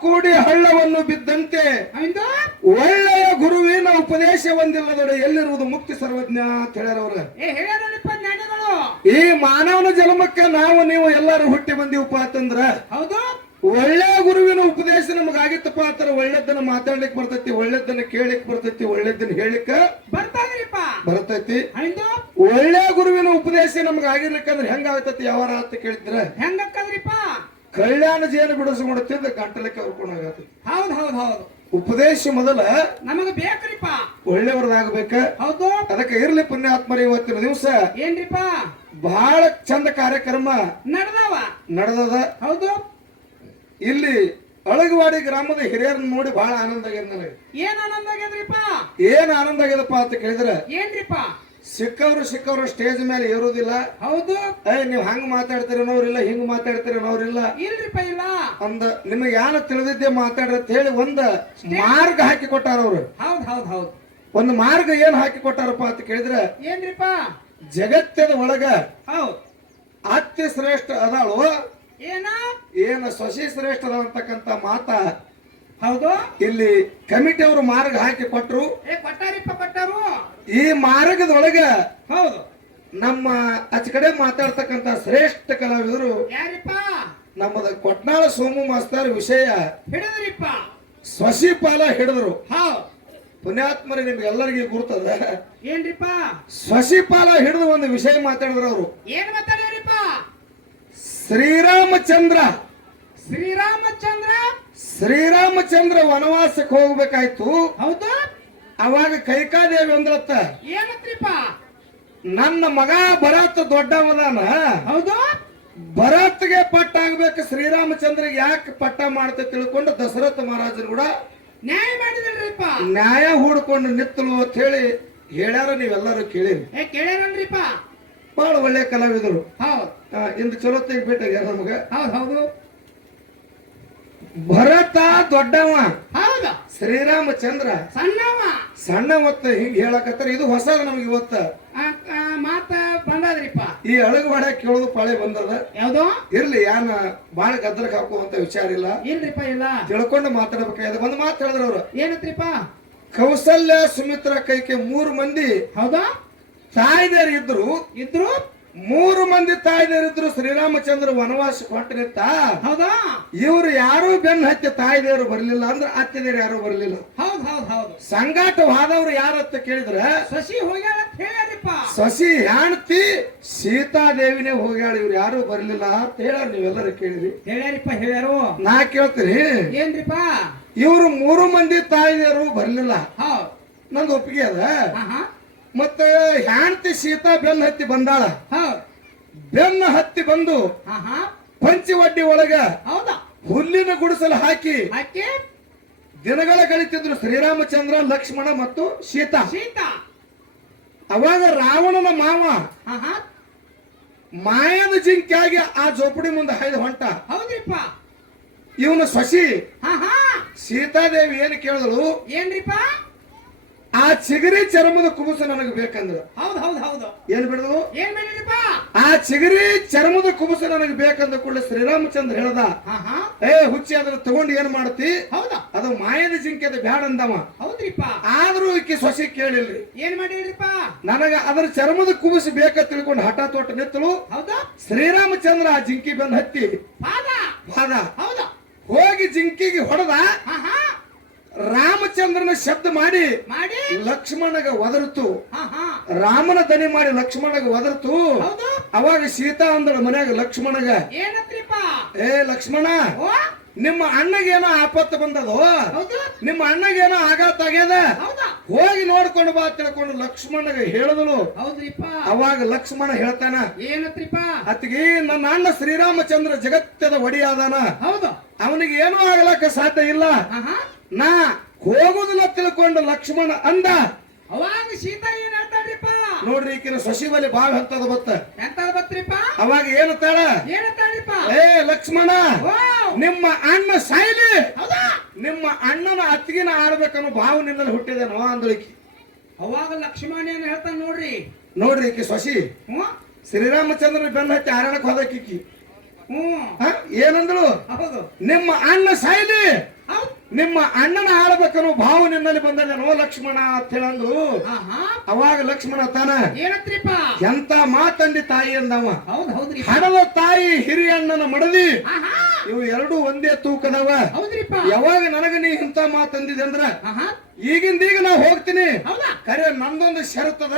ಕೂಡಿ ಹಳ್ಳವನ್ನು ಬಿದ್ದಂತೆ ಒಳ್ಳೆಯ ಗುರುವಿನ ಉಪದೇಶ ಹೊಂದಿಲ್ಲದೊಡೆ ಎಲ್ಲಿರುವುದು ಮುಕ್ತಿ ಸರ್ವಜ್ಞ ಅಂತ ಈ ಮಾನವನ ಜನ್ಮಕ್ಕೆ ನಾವು ನೀವು ಎಲ್ಲರೂ ಹುಟ್ಟಿ ಬಂದೀವಪ್ಪ ಅಂತಂದ್ರ ಹೌದು. ಒಳ್ಳೆ ಗುರುವಿನ ಉಪದೇಶ ನಮಗಾಗಿತ್ತಪ್ಪ ಅಂತಾರ ಒಳ್ಳೆದನ್ನ ಮಾತಾಡ್ಲಿಕ್ ಬರ್ತೈತಿ ಒಳ್ಳೆದನ್ನ ಕೇಳಿಕ್ ಬರ್ತೈತಿ ಒಳ್ಳೆದನ್ನ ಹೇಳಿಕ ಬರ್ತೈತಿ. ಒಳ್ಳೆ ಗುರುವಿನ ಉಪದೇಶ ನಮ್ಗೆ ಆಗಿರ್ಲಿಕ್ಕಂದ್ರೆ ಹೆಂಗಾಗ್ತೈತಿ ಯಾವಾರ ಅಂತ ಕೇಳಿದ್ರೆ? ಹೆಂಗಕ್ಕದ್ರಿಪ್ಪ ಕಲ್ಯಾಣ ಜೇನು ತಿಂದ ಗಂಟಲಕ್ಕೆ ಹೊರ್ಕೊಂಡಾಗತ್ತೆ ಹೌದ್ ಹೌದು ಹೌದು. ಉಪದೇಶ ಮೊದಲ ನಮಗ ಬೇಕ್ರಿಪ್ಪ. ಒಳ್ಳೆಯವರದಾಗಬೇಕ. ಹೌದು. ಅದಕ್ಕೆ ಇರ್ಲಿ ಪುಣ್ಯಾತ್ಮರ ಇವತ್ತಿನ ದಿವಸ. ಏನ್ರಿಪ್ಪ? ಬಹಳ ಚಂದ ಕಾರ್ಯಕ್ರಮ. ನಡೆದವ. ನಡೆದದ. ಹೌದು. ಇಲ್ಲಿ ಅಳಗವಾಡಿ ಗ್ರಾಮದ ಹಿರಿಯರನ್ನ ನೋಡಿ ಬಹಳ ಆನಂದ ಆಗ್ಯದ ನನಗೆ. ಏನ್ ಆನಂದ ಆಗ್ಯದ್ರಿಪ್ಪ? ಏನ್ ಆನಂದ ಆಗ್ಯದಪ್ಪ ಅಂತ ಕೇಳಿದ್ರೆ ಏನ್ರಿಪ್ಪ? ಸಿಕ್ಕವ್ರು ಸಿಕ್ಕವ್ರು ಸ್ಟೇಜ್ ಮೇಲೆ ಇರುವುದಿಲ್ಲ ಹೌದು. ಏ ನೀವ್ ಹಂಗ ಮಾತಾಡ್ತೀರನವ್ರಿಲ್ಲ ಹಿಂಗ್ ಮಾತಾಡ್ತೀರನವ್ರಿಲ್ಲ ಇಲ್ರಿಪ್ಪ ಇಲ್ಲ ಅಂದ ನಿಮಗೆ ಯಾರು ತಿಳಿದಿದ್ದೆ ಮಾತಾಡ್ರಿ ಅಂತ ಹೇಳಿ ಒಂದ ಮಾರ್ಗ ಹಾಕಿ ಕೊಟ್ಟಾರ ಅವ್ರು. ಹೌದ್ ಹೌದ್ ಹೌದ್. ಒಂದು ಮಾರ್ಗ ಏನ್ ಹಾಕಿ ಕೊಟ್ಟಾರಪ್ಪ ಅಂತ ಕೇಳಿದ್ರೆ ಏನ್ರಿಪ್ಪ? ಜಗತ್ತದ ಒಳಗ ಹೌದ್. ಅತ್ಯ ಶ್ರೇಷ್ಠ ಅದಾಳು. ಏನ? ಏನ ಸೊಸಿ ಶ್ರೇಷ್ಠ ಅದ ಅಂತಕ್ಕಂತ ಮಾತ ಹೌದು? ಇಲ್ಲಿ ಕಮಿಟಿ ಅವರು ಮಾರ್ಗ ಹಾಕಿ ಕೊಟ್ಟರು ಏ ಕೊಟ್ಟಾರಿಪ್ಪ ಕೊಟ್ಟಾರು. ಈ ಮಾರ್ಗದೊಳಗ ಹೌದು. ನಮ್ಮ ಆಚೆ ಕಡೆ ಮಾತಾಡ್ತಕ್ಕಂತ ಶ್ರೇಷ್ಠ ಕಲಾವಿದರು ಯಾರಿಪ್ಪ? ನಮ್ಮದ ಕೊಟ್ನಾಳ ಸೋಮು ಮಾಸ್ತರ್ ವಿಷಯ ಹಿಡಿದ್ರಿಪ್ಪ. ಶಶಿಪಾಲ ಪಾಲ ಹಿಡಿದ್ರು. ಹೌದ್ ಪುಣ್ಯಾತ್ಮರಿ ನಿಮ್ಗೆಲ್ಲರಿಗೂ ಗುರ್ತದ. ಏನ್ರಿಪ್ಪ? ಶಶಿಪಾಲ ಪಾಲ ಹಿಡಿದು ಒಂದು ವಿಷಯ ಮಾತಾಡಿದ್ರು ಅವರು. ಏನ್ ಮಾತಾಡಿದ್ರಿಪ್ಪ ಶ್ರೀರಾಮಚಂದ್ರ. ಶ್ರೀರಾಮಚಂದ್ರ? ಶ್ರೀರಾಮಚಂದ್ರ ವನವಾಸಕ್ಕೆ ಹೋಗ್ಬೇಕಾಯ್ತು. ಹೌದು? ಅವಾಗ ಕೈಕಾದೇವಿ ಅಂದ್ರತ್ತ ಏನತ್ರಿಪ್ಪ? ನನ್ನ ಮಗ ಭರತ್ ದೊಡ್ಡವನ ಹೌದು? ಭರತ್ಗೆ ಪಟ್ಟ ಆಗ್ಬೇಕು ಶ್ರೀರಾಮಚಂದ್ರಿಗೆ ಯಾಕೆ ಪಟ್ಟ ಮಾಡ್ತ ತಿಳ್ಕೊಂಡು ದಶರಥ ಮಹಾರಾಜರು ಕೂಡ ನ್ಯಾಯ ಮಾಡಿದ್ರಿಪ್ಪ ನ್ಯಾಯ ಹೂಡ್ಕೊಂಡು ನಿತ್ತಲು ಅಂತ ಹೇಳಿ ಹೇಳ್ಯಾರ ನೀವೆಲ್ಲರೂ ಕೇಳಿರಿ. ಕೇಳ್ಯಾರನ್ರಿಪ್ಪ? ಬಹಳ ಒಳ್ಳೆ ಕಲಾವಿದರು. ಹೌದು. ಇಂದು ಚಲೋ ತೆಗಿಬಿಟ್ಟಾಗ ನಮಗ. ಹೌದು ಹೌದು. ಭರತ ದೊಡ್ಡವ. ಹೌದ. ಶ್ರೀರಾಮಚಂದ್ರ ಸಣ್ಣವ. ಸಣ್ಣ ಮತ್ತ ಹಿಂಗ್ ಹೇಳಕತ್ತಾರ. ಇದು ಹೊಸದ ನಮ್ಗೆ ಇವತ್ತ. ಮಾತ ಬಂದದ್ರಿಪ್ಪ. ಈ ಅಳಗವಾಡ ಕೇಳೋದು ಪಾಳೆ ಬಂದದ. ಯಾವ್ದು? ಇರ್ಲಿ ಯಾನ ಬಾಳ ಗದ್ರಕ್ ಹಾಕುವಂತ ವಿಚಾರ ಇಲ್ಲ. ಇಲ್ರಿಪ್ಪ ಇಲ್ಲ. ತಿಳ್ಕೊಂಡು ಮಾತಾಡ್ಬೇಕಾಗಿದೆ. ಬಂದ್ ಮಾತು ಹೇಳಿದ್ರ ಅವ್ರು. ಏನತ್ರಿಪ್ಪ? ಕೌಸಲ್ಯ ಸುಮಿತ್ರ ಕೈಕೆ ಮೂರು ಮಂದಿ. ಹೌದಾ? ತಾಯ್ದೇರು ಇದ್ರು ಇದ್ರು? ಮೂರು ಮಂದಿ ತಾಯಿದೇರಿದ್ರು ಶ್ರೀರಾಮಚಂದ್ರ ವನವಾಸ ಕೊಟ್ಟಿರುತ್ತ? ಹೌದಾ? ಇವ್ರು ಯಾರು ಬೆನ್ನ ಹತ್ತಿ ತಾಯಿದೇವರು ಬರ್ಲಿಲ್ಲ ಅಂದ್ರೆ ಅತ್ತಿದೇರು ಯಾರು ಬರ್ಲಿಲ್ಲ. ಹೌದ್ ಹೌದ್ ಹೌದು. ಸಂಗಾಟವಾದವ್ರು ಯಾರತ್ತ ಕೇಳಿದ್ರ? ಸಸಿ ಹೋಗ್ಯಾಳ ಅಂತ ಹೇಳ್ಯಾರಿಪ್ಪ. ಸಸಿ ಹೆಣ್ತಿ ಸೀತಾದೇವಿನೇ ಹೋಗ್ಯಾಳ ಇವ್ರು ಯಾರು ಬರ್ಲಿಲ್ಲ ಅಂತ ಹೇಳ ನೀವೆಲ್ಲರೂ ಕೇಳಿರಿ. ಹೇಳ್ಯಾರಿಪ್ಪ ಹೇಳ್ಯಾರು. ನಾ ಕೇಳ್ತೀರಿ ಏನ್ರಿಪ್ಪ? ಇವ್ರು ಮೂರು ಮಂದಿ ತಾಯಿದೇರು ಬರ್ಲಿಲ್ಲ. ಹೌದ್. ನಂದು ಒಪ್ಪಿಗೆ ಅದ. ಮತ್ತೆ ಹ್ಯಾಂಡ್ತಿ ಸೀತಾ ಬೆನ್ನ ಹತ್ತಿ ಬಂದಾಳ. ಬೆನ್ನ ಹತ್ತಿ ಬಂದು ಪಂಚಿ ಒಡ್ಡಿ ಪಂಚವಡ್ಡಿ ಒಳಗ ಹೌದಾ? ಹುಲ್ಲಿನ ಗುಡಿಸಲು ಹಾಕಿ ಹಾಕಿ. ದಿನಗಳ ಕಳಿತಿದ್ರು ಶ್ರೀರಾಮಚಂದ್ರ ಲಕ್ಷ್ಮಣ ಮತ್ತು ಸೀತಾ. ಸೀತಾ. ಅವಾಗ ರಾವಣನ ಮಾವ ಮಾಯದ ಜಿಂಕೆಯಾಗಿ ಆ ಜೋಪಡಿ ಮುಂದೆ ಹೈದು ಹೊಂಟ. ಹೌದ್ರಿಪ್ಪ. ಇವನು ಸೊಸಿ ಹಾ ಸೀತಾದೇವಿ ಏನು ಕೇಳಿದಳು? ಏನ್ರಿಪ್ಪ? ಚಿಗರಿ ಚರ್ಮದ ಕುಬುಸ ನನಗೆ ಬೇಕಂದ್ರು. ಹೌದು ಹೌದ್ ಹೌದು. ಏನ್ ಬಿಡದು ಏನ್ ಆ ಚಿಗರಿ ಚರ್ಮದ ಕುಬುಸ ನನಗೆ ಬೇಕಂದ ಕೂಡಲೇ ಶ್ರೀರಾಮಚಂದ್ರ ಹೇಳ್ದ ಏ ಹುಚ್ಚಿ ಅದನ್ನ ತಗೊಂಡು ಏನ್ ಮಾಡ್ತಿ? ಹೌದಾ? ಅದು ಮಾಯದ ಜಿಂಕೆ ಅದು ಬ್ಯಾಡ ಅಂದವ. ಹೌದ್ರಿಪ್ಪ. ಆದ್ರೂ ಈಕಿ ಸೊಸಿ ಕೇಳಿಲ್ರಿ. ಏನ್ ಮಾಡಿಲ್ರಿಪ್ಪ ನನಗ ಅದ್ರ ಚರ್ಮದ ಕುಬುಸ ಬೇಕ ತಿಳ್ಕೊಂಡು ಹಠ ತೋಟ ನಿತ್ತಳು ಹೌದಾ? ಶ್ರೀರಾಮಚಂದ್ರ ಆ ಜಿಂಕಿ ಬಂದ್ ಹತ್ತಿ. ಪಾದ ಹೌದಾ? ಹೋಗಿ ಜಿಂಕಿಗೆ ಹೊಡೆದ. ರಾಮಚಂದ್ರನ ಶಬ್ದ ಮಾಡಿ ಮಾಡಿ. ಲಕ್ಷ್ಮಣಗ ಒದರ್ತು ರಾಮನ ದನಿ ಮಾಡಿ ಲಕ್ಷ್ಮಣಗ ಒದರ್ತು ಅವಾಗ ಸೀತಾ ಅಂದಳ ಮನ್ಯಾಗ ಲಕ್ಷ್ಮಣಗ ಏ ಲಕ್ಷ್ಮಣ ನಿಮ್ಮ ಅಣ್ಣಗೇನೋ ಆಪತ್ತು ಬಂದದೋ? ನಿಮ್ಮ ಅಣ್ಣಗೇನೋ ಆಘಾತ ಆಗ್ಯದ? ಹೌದಾ. ಹೋಗಿ ನೋಡ್ಕೊಂಡು ಬಾ ತಿಳ್ಕೊಂಡು ಲಕ್ಷ್ಮಣಗ ಹೇಳಿದಳು ಹೌದ್ರಿಪ್ಪ. ಅವಾಗ ಲಕ್ಷ್ಮಣ ಹೇಳ್ತಾನ ಏನತ್ರಿಪ್ಪ? ಅತ್ತಿಗೆ ನನ್ನ ಅಣ್ಣ ಶ್ರೀರಾಮಚಂದ್ರ ಜಗತ್ತದ ಒಡಿಯಾದಾನ. ಹೌದು. ಅವನಿಗೆ ಏನೂ ಆಗಲಕ್ಕ ಸಾಧ್ಯ ಇಲ್ಲ. ನಾ ಹೋಗುದಿಲ್ಲ ತಿಳ್ಕೊಂಡು ಲಕ್ಷ್ಮಣ ಅಂದ. ಅವಾಗ ಸೀತಾ ಏನ್ ಹೇಳ್ತಾಳ್ರಿಪ್ಪ? ನೋಡ್ರಿ ಈಕಿನ ಸಸಿ ಬಲಿ ಬಾವ್ ಹಂತದ ಬತ್ತ. ಎಂತ ಬತ್ರಿಪ್ಪ ಅವಾಗ ಏನತ್ತಾಳ ಏನತ್ತಾಳ್ರಿಪ್ಪ ಏ ಲಕ್ಷ್ಮಣ ನಿಮ್ಮ ಅಣ್ಣ ಸಾಯ್ಲಿ. ಹೌದಾ? ನಿಮ್ಮ ಅಣ್ಣನ ಅತ್ತಿಗಿನ ಆಡ್ಬೇಕನ್ನೋ ಭಾವ ನಿನ್ನಲ್ಲಿ ಹುಟ್ಟಿದೇನೋ ಅಂದಳಿಕಿ ಅವಾಗ ಲಕ್ಷ್ಮಣ ಏನ್ ಹೇಳ್ತಾನ ನೋಡ್ರಿ? ನೋಡ್ರಿ ಈಕಿ ಸೊಸಿ. ಹ್ಞೂ? ಶ್ರೀರಾಮಚಂದ್ರ ಬೆನ್ನ ಹತ್ತಿ ಹಾರಾಡಕ್ ಹೋದಕ್ಕಿಕ್ಕಿ ಹ್ಮ್ ಹ? ಏನಂದಳು? ಹೌದು. ನಿಮ್ಮ ಅಣ್ಣ ಸಾಯ್ಲಿ. ನಿಮ್ಮ ಅಣ್ಣನ ಆಳ್ಬೇಕನ್ನೋ ಭಾವ ನಿನ್ನಲ್ಲಿ ಬಂದನೇನೋ ಲಕ್ಷ್ಮಣ ಅಂತ ಹೇಳಂದ್ರು. ಆಹಾ. ಅವಾಗ ಲಕ್ಷ್ಮಣ ತಾನ ಏನತ್ರಿಪ್ಪ? ಎಂತ ಮಾತಂದಿ ತಾಯಿ ಅಂದವ. ಹಣದ ತಾಯಿ ಹಿರಿಯಣ್ಣನ ಮಡದಿ. ಆಹಾ. ಇವು ಎರಡು ಒಂದೇ ತೂಕದವ. ಯಾವಾಗ ನನಗ ನೀ ಇಂತ ಮಾತಂದಿದೆ ಅಂದ್ರ ಈಗಿಂದೀಗ ನಾ ಹೋಗ್ತೀನಿ. ಕರೆ ನಂದೊಂದು ಷರತ್ತದ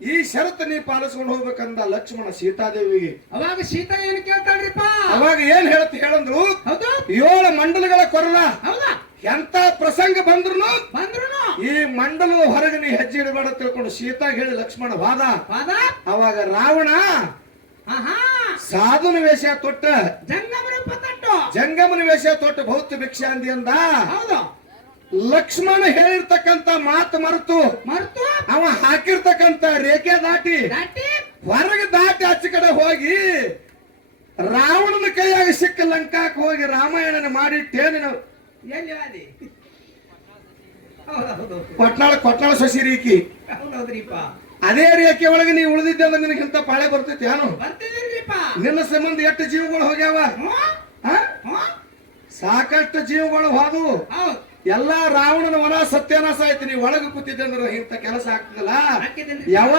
ಈ ಷರತ್ತು ನೀ ಪಾಲಿಸ್ಕೊಂಡು ಹೋಗ್ಬೇಕಂದ ಲಕ್ಷ್ಮಣ ಸೀತಾದೇವಿಗೆ. ಅವಾಗ ಸೀತಾ ಏನ್ ಕೇಳ್ತಾಳ್ರಿಪ್ಪ? ಅವಾಗ ಏನ್ ಹೇಳತ್ ಹೇಳಂದ್ರು? ಹೌದು. ಏಳು ಮಂಡಲಗಳ ಕೊರಲ. ಹೌದಾ? ಎಂತ ಪ್ರಸಂಗ ಬಂದ್ರು ಬಂದ್ರು ಈ ಮಂಡಲದ ಹೊರಗೆ ನೀ ಹೆಜ್ಜೆ ಇಡಬೇಡ ತಿಳ್ಕೊಂಡು ಸೀತಾ ಹೇಳಿ ಲಕ್ಷ್ಮಣ ವಾದ. ವಾದ? ಅವಾಗ ರಾವಣ ಸಾಧುನ ವೇಷ ತೊಟ್ಟ. ಜಂಗಮನ ಜಂಗಮನ ವೇಷ ತೊಟ್ಟ ಭೌತ ಭಿಕ್ಷಾ ಅಂದಿ ಅಂದ. ಹೌದು. ಲಕ್ಷ್ಮಣ ಹೇಳಿರ್ತಕ್ಕಂತ ಮಾತು ಮರೆತು ಮರೆತು? ಅವ ಹಾಕಿರ್ತಕ್ಕಂತ ರೇಖೆ ದಾಟಿ ದಾಟಿ? ಹೊರಗೆ ದಾಟಿ ಆಚೆ ಕಡೆ ಹೋಗಿ ರಾವಣನ ಕೈಯಾಗ ಸಿಕ್ಕ ಲಂಕಾಕ್ ಹೋಗಿ ರಾಮಾಯಣನ ಮಾಡಿಟ್ಟೇನು ಎಲ್ಲಿ ಕೊಟ್ನಾಳ ಕೊಟ್ನಾಳ ಸಸಿ ರೀಕಿ. ಅದೇ ರೇಖೆ ಒಳಗೆ ನೀ ಉಳಿದಿದ್ದೆ ಅಂದ್ರೆ ಇಂತ ಪಾಳೆ ಬರ್ತೈತಿ ಏನು? ನಿನ್ನ ಸಂಬಂಧ ಎಷ್ಟು ಜೀವಗಳು ಹೋಗ್ಯಾವ? ಸಾಕಷ್ಟು ಜೀವಗಳು ಹೋದವು. ಹೌದು. ಎಲ್ಲಾ ರಾವಣನ ವನ ಸತ್ಯಾನಾಶ ಆಯ್ತು. ನೀವು ಒಳಗೆ ಕೂತಿದ್ದೆ ಅಂದ್ರೆ ಇಂಥ ಕೆಲಸ ಆಗ್ತದಲ್ಲ? ಯಾವ